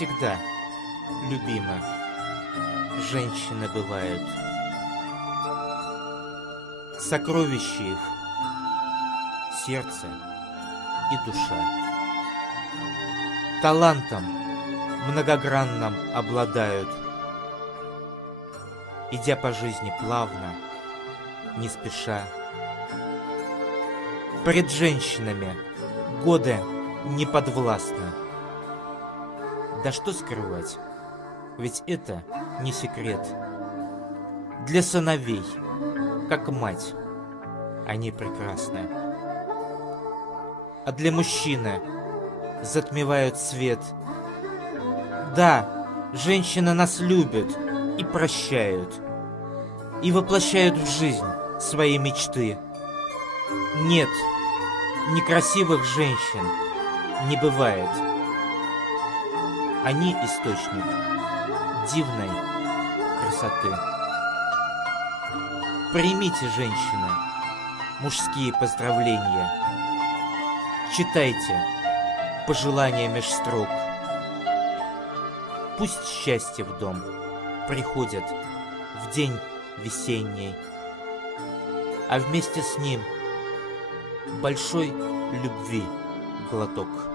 Всегда, любима, женщины бывают. Сокровища их — сердце и душа. Талантом многогранным обладают, идя по жизни плавно, не спеша. Пред женщинами годы не подвластны. Да что скрывать, ведь это не секрет. Для сыновей, как мать, они прекрасны. А для мужчины затмевают свет. Да, женщины нас любят и прощают, и воплощают в жизнь свои мечты. Нет, некрасивых женщин не бывает. Они источник дивной красоты. Примите, женщины, мужские поздравления. Читайте пожелания меж строк. Пусть счастье в дом приходит в день весенний, а вместе с ним большой любви глоток.